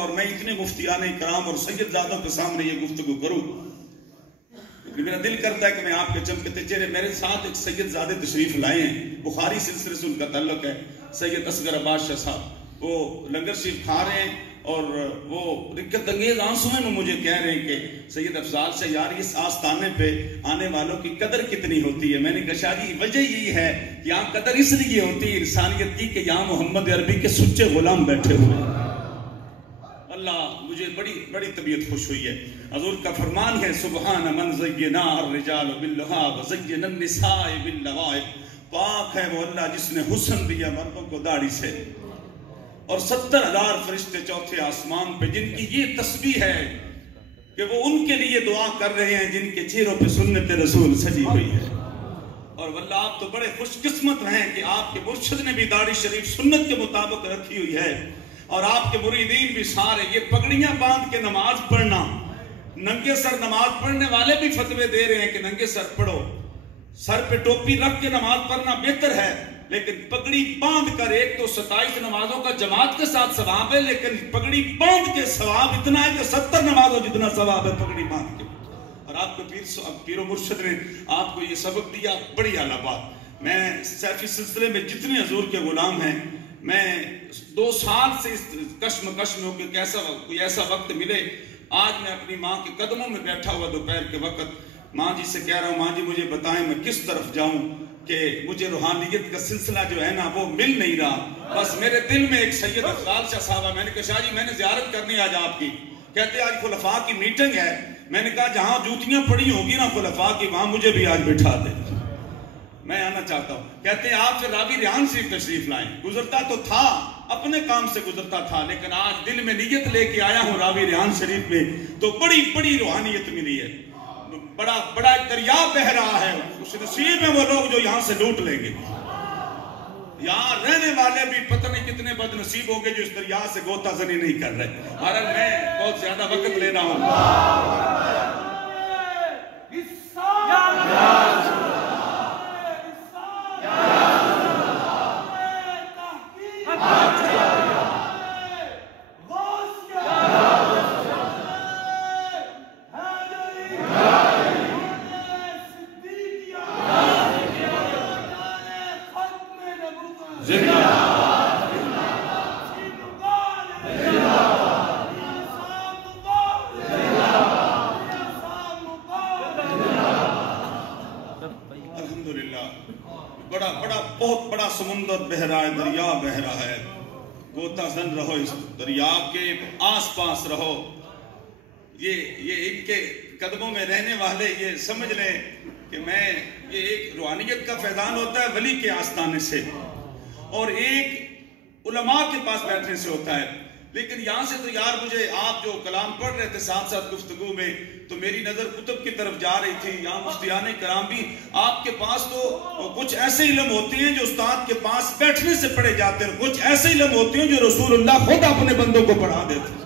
اور میں اتنے مفتیان کرام اور سید زادوں کے سامنے یہ گفتگو کروں، میرا دل کرتا ہے کہ میں آپ کے چمکتے چہرے، میرے ساتھ ایک سید زادے تشریف لائے ہیں، بخاری سلسلے سے ان کا تعلق ہے، سید اصغر عباس شاہ صاحب، وہ لنگر شریف کھا رہے ہیں اور وہ رقت انگیز آنسویں میں مجھے کہہ رہے ہیں کہ سید افضال سے یار اس آستانے پہ آنے والوں کی قدر کتنی ہوتی ہے۔ میں نے کہا شاہ جی وجہ یہی ہے کہ یہاں قدر اس لیے ہوتی ہے انسانیت کی کہ یہاں محمد عربی کے سچے غلام بیٹھے ہوئے ہیں۔ اللہ مجھے بڑی طبیعت خوش ہوئی ہے۔ حضور کا فرمان ہے سبحان من زینا الرجال باللہاب زین النساء باللوائب، پاک ہے وہ اللہ جس نے حسن دیا مردوں کو داڑھی سے، اور 70,000 فرشتے چوتھے آسمان پہ جن کی یہ تسبیح ہے کہ وہ ان کے لیے دعا کر رہے ہیں جن کے چہروں پہ سنت رسول سجی ہوئی ہے۔ اور واللہ آپ تو بڑے خوش قسمت ہیں کہ آپ کے مرشد نے بھی داڑھی شریف سنت کے مطابق رکھی ہوئی ہے، اور آپ کے مریدین بھی سارے یہ پگڑیاں باندھ کے نماز پڑھنا، ننگے سر نماز پڑھنے والے بھی فتوے دے رہے ہیں کہ ننگے سر پڑھو، سر پہ ٹوپی رکھ کے نماز پڑھنا بہتر ہے، لیکن پگڑی باندھ کر، ایک تو 27 نمازوں کا جماعت کے ساتھ ثواب ہے، لیکن پگڑی باندھ کے ثواب اتنا ہے کہ 70 نمازوں جتنا ثواب ہے پگڑی باندھ کے۔ اور آپ کو پیر و مرشد نے آپ کو یہ سبق دیا، بڑی اعلیٰ بات۔ میں سیفی سلسلے میں جتنے حضور کے غلام ہیں، میں 2 سال سے اس کشمکش میں ہوں کہ کوئی ایسا وقت ملے۔ آج میں اپنی ماں کے قدموں میں بیٹھا ہوا دوپہر کے وقت ماں جی سے کہہ رہا ہوں ماں جی مجھے بتائیں میں کس طرف جاؤں، کہ مجھے روحانیت کا سلسلہ جو ہے نا وہ مل نہیں رہا۔ بس میرے دل میں ایک سید افضال شاہ صاحب ہے۔ میں نے کہا شاہ جی میں نے زیارت کرنی آج آپ کی، کہتے آج خلفاء کی میٹنگ ہے۔ میں نے کہا جہاں جوتیاں پڑی ہوگی نا خلفاء کی وہاں مجھے بھی آج بٹھا دے، میں آنا چاہتا ہوں۔ کہتے ہیں آپ سے راوی ریحان شریف تشریف لائیں، گزرتا تو تھا اپنے کام سے گزرتا تھا، لیکن آج دل میں نیت لے کے آیا ہوں راوی ریحان شریف میں، تو بڑی روحانیت ملی ہے، بڑا ایک دریا بہ رہا ہے۔ اس نصیب میں وہ لوگ جو یہاں سے لوٹ لیں گے، یہاں رہنے والے بھی پتہ نہیں کتنے بد نصیب ہوں گے جو اس دریا سے غوطہ زنی نہیں کر رہے۔ بہرحال میں بہت زیادہ وقت لے رہا ہوں۔ بہت بڑا سمندر بہ رہا ہے، دریا بہ رہا ہے، غوطہ زن رہو، اس دریا کے آس پاس رہو۔ یہ ان کے قدموں میں رہنے والے یہ سمجھ لیں کہ یہ ایک روحانیت کا فیضان ہوتا ہے ولی کے آستانے سے، اور ایک علماء کے پاس بیٹھنے سے ہوتا ہے۔ لیکن یہاں سے تو یار مجھے آپ جو کلام پڑھ رہے تھے ساتھ ساتھ گفتگو میں، تو میری نظر کتب کی طرف جا رہی تھی۔ یہاں مفتیان کرام بھی، آپ کے پاس تو کچھ ایسے علم ہوتے ہیں جو استاد کے پاس بیٹھنے سے پڑھے جاتے ہیں، کچھ ایسے علم ہوتے ہیں جو رسول اللہ خود اپنے بندوں کو پڑھا دیتے ہیں،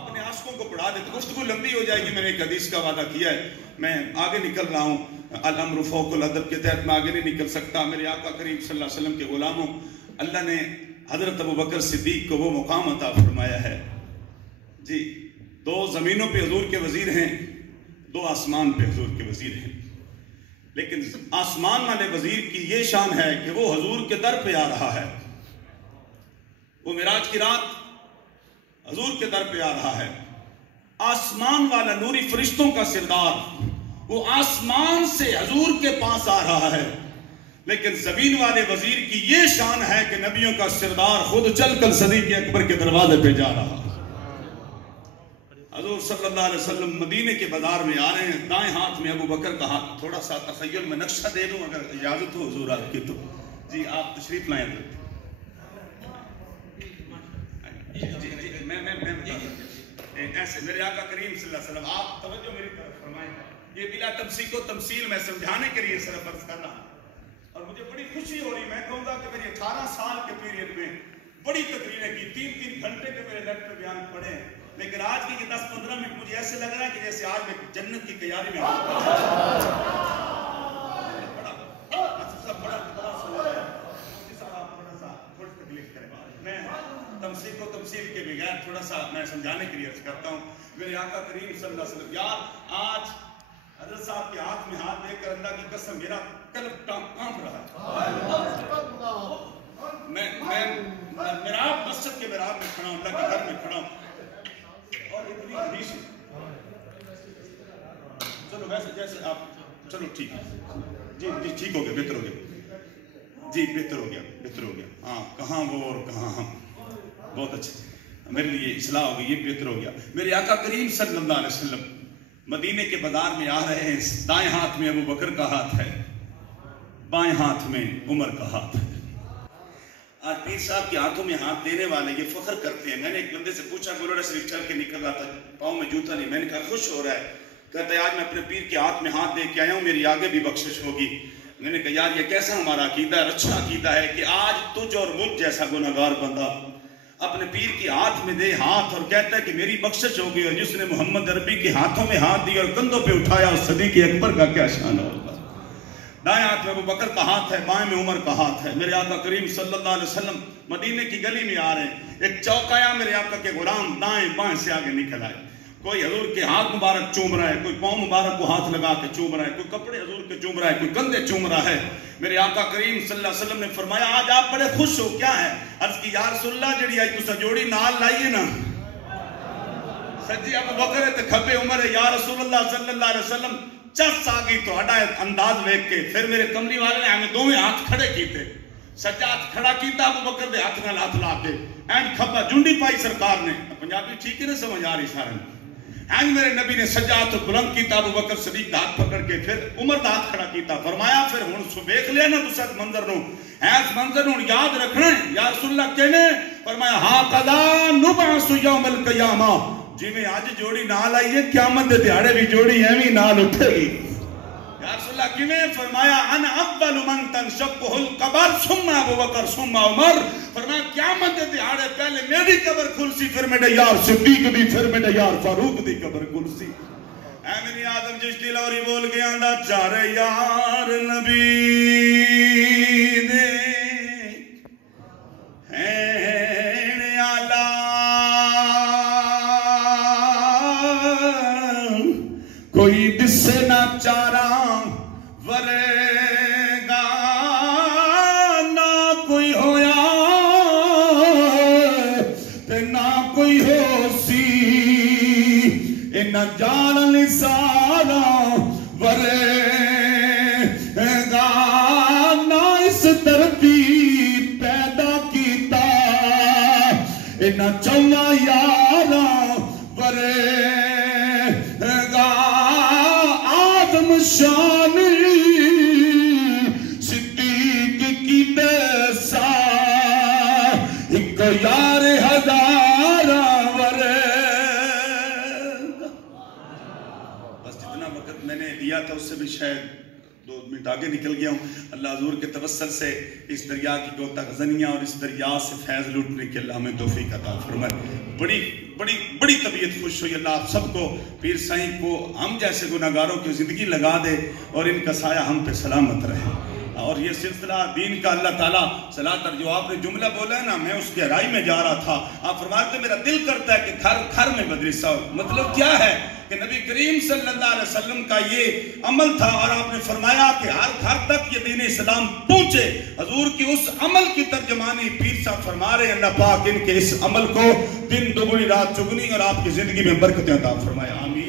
اپنے عاشقوں کو پڑھا دیتے۔ گفتگو لمبی ہو جائے گی، میں نے ایک حدیث کا وعدہ کیا ہے، میں آگے نکل رہا ہوں، الامر فوق الادب کے تحت میں آگے نہیں نکل سکتا۔ میرے آقا کریم صلی اللہ علیہ وسلم کے غلاموں، اللہ نے حضرت ابوبکر صدیق کو وہ مقام عطا فرمایا ہے جی، 2 زمینوں پہ حضور کے وزیر ہیں، 2 آسمان پہ حضور کے وزیر ہیں، لیکن آسمان والے وزیر کی یہ شان ہے کہ وہ حضور کے در پہ آ رہا ہے، وہ معراج کی رات حضور کے در پہ آ رہا ہے۔ آسمان والا نوری فرشتوں کا سردار وہ آسمان سے حضور کے پاس آ رہا ہے، لیکن زمین والے وزیر کی یہ شان ہے کہ نبیوں کا سردار خود چل کر صدیق اکبر کے دروازے پہ جا رہا ہے۔ حضور صلی اللہ علیہ وسلم مدینے کے بازار میں آ رہے ہیں، دائیں ہاتھ میں ابو بکر کا ہاتھ، تھوڑا سا تخیل میں نقشہ دے دوں اگر اجازت ہو حضور آپ کی تو جی آپ تشریف لائیں۔ میں ایسے میرے آقا کریم صلی اللہ علیہ وسلم، آپ توجہ میری طرف فرمائیں، یہ بلا تمسیک و تمثیل میں سمجھانے کے لیے صرف عرض کر رہا ہوں، اور مجھے بڑی خوشی ہو رہی، میں کہوں گا کہ میری 18 سال کے پیریڈ میں بڑی تقریریں کی، 3 گھنٹے کے میرے لیکچر بیان پڑھے، لیکن آج کی یہ 10-15 منٹ مجھے ایسے لگ رہا ہے کہ جیسے آج میں جنت کی تیاری میں ہوں۔ بڑا سوال ہے، تھوڑی سا تکلیف کریں، میں تمثیل کو تمثیل کے بغیر تھوڑا سا میں سمجھانے کے لیے عرض کرتا ہوں. میرے آقا کریم صلی اللہ علیہ وسلم، یار آج حضرت صاحب کے ہاتھ میں ہاتھ دے کر اللہ کی قسم میرا قلب کانپ رہا ہے. میں محراب مسجد کے محراب میں کھڑا ہوں، اللہ کے گھر میں کھڑا ہوں، اور اتنی حدیث ہے. چلو ویسے جیسے آپ، چلو ٹھیک ہے جی جی ٹھیک ہو گیا، بہتر ہو گیا جی، بہتر ہو گیا، بہتر ہو گیا. ہاں کہاں وہ اور کہاں ہم، بہت اچھے، میرے لیے اصلاح ہو گئی، یہ بہتر ہو گیا. میرے آقا کریم صلی اللہ علیہ وسلم مدینے کے بازار میں آ رہے ہیں. دائیں ہاتھ میں ابو بکر کا ہاتھ ہے، بائیں ہاتھ میں عمر کا ہاتھ ہے. آج پیر صاحب کے ہاتھوں میں ہاتھ دینے والے یہ فخر کرتے ہیں. میں نے ایک بندے سے پوچھا، گولوڑا شریف چل کے نکل رہا تھا، پاؤں میں جوتا نہیں. میں نے کہا خوش ہو رہا ہے؟ کہتا ہے آج میں اپنے پیر کے ہاتھ میں ہاتھ دے کے آیا ہوں، میری آگے بھی بخشش ہوگی. میں نے کہا یار یہ کیسا ہمارا عقیدہ ہے، اچھا عقیدہ ہے کہ آج تجھ اور مجھ جیسا گناہگار بندہ اپنے پیر کے ہاتھ میں دے ہاتھ اور کہتا ہے کہ میری بخشش ہوگی. اور جس نے محمد عربی کے ہاتھوں میں ہاتھ دی اور کندھوں پہ اٹھایا، اس صدیق اکبر کا کیا شان ہوگا. دائیں ہاتھ میں ابو بکر کا ہاتھ ہے، بائیں میں عمر کا ہاتھ ہے. میرے آقا کریم صلی اللہ علیہ وسلم مدینے کی گلی میں آ رہے ہیں. ایک چوک آیا، میرے آقا کے غلام دائیں بائیں سے آگے نکل آئے. کوئی حضور کے ہاتھ مبارک چوم رہا ہے، کوئی پاؤں مبارک کو ہاتھ لگا کے چوم رہا ہے، کوئی کپڑے حضور کے چوم رہا ہے، کوئی کندھے چوم رہا ہے. میرے آقا کریم صلی اللہ علیہ وسلم نے فرمایا آج آپ بڑے خوش ہو، کیا ہے؟ عرض کی یا رسول اللہ جڑی آئی تسا جوڑی نال لائیے نا، سجی ابو بکر ہے تے کھبے عمر ہے. یا رسول اللہ صلی اللہ علیہ وسلم چس آ گئی تو انداز ویک کے. پھر میرے کملی والے نے ہمیں دوویں ہاتھ کھڑے کیتے، سجا ہاتھ کھڑا کیتا ابو بکر دے ہاتھ نال ہاتھ لا کے، این کھبا جنڈی پائی سرکار نے. پنجابی ٹھیک ہے نہ سمجھ آ رہی سارے. این میرے نبی نے سجا ہاتھ بلند کیتا ابو بکر صدیق دا ہاتھ پکڑ کے، پھر عمر دا ہاتھ کھڑا کیتا. فرمایا پھر ہن سو ویکھ لیا نا تساں اس منظر نو، اس منظر نو یاد رکھنا ہے. یا رسول اللہ کہنے فرمایا ہاں قضا نبعث یوم القیامہ، جی میں آج جوڑی نال آئی ہے قیامت دے دیہاڑے بھی جوڑی ایویں نال اٹھے گی. یا رسول اللہ کیویں؟ فرمایا انا اول من تنشقہ القبر ثم ابو بکر ثم عمر. فرمایا قیامت دے دیہاڑے پہلے میری قبر کھلسی، پھر میرے یار صدیق دی، پھر میرے یار فاروق دی قبر کھلسی. اے میری آدم چشتی لاہوری بول گیا دا چار یار نبی دے ہیں آلہ، کوئی دسے نہ چارہ ورے گا، نہ کوئی ہویا تے نہ کوئی ہو سی، نہ جان سارا ورے گا، نہ اس دھرتی پیدا کیتا، نہ چونا یارا ورے گا. آدم شان صدیق کی دیسا، ایک یار ہزارہ ورے. بس جتنا وقت میں نے دیا تھا اس سے بھی شاید 2 منٹ آگے نکل گیا ہوں. اللہ حضور کے توسل سے اس دریا کی گوتہ گزنیاں اور اس دریا سے فیض لوٹنے کے اللہ ہمیں توفیق عطا فرمائے. بڑی بڑی بڑی طبیعت خوش ہوئی. اللہ آپ سب کو، پیر سائیں کو ہم جیسے گناہگاروں کی زندگی لگا دے اور ان کا سایہ ہم پہ سلامت رہے. اور یہ سلسلہ دین کا اللہ تعالیٰ صلاۃ جو آپ نے جملہ بولا ہے نا، میں اس گہرائی میں جا رہا تھا. آپ فرماتے ہیں میرا دل کرتا ہے کہ گھر گھر میں مدرسہ ہو. مطلب کیا ہے کہ نبی کریم صلی اللہ علیہ وسلم کا یہ عمل تھا، اور آپ نے فرمایا کہ ہر گھر تک یہ دین اسلام پہنچے. حضور کی اس عمل کی ترجمانی پیر صاحب فرما رہے ہیں. اللہ پاک ان کے اس عمل کو دن دگنی رات چگنی اور آپ کی زندگی میں برکتیں عطا فرمائے. آمین.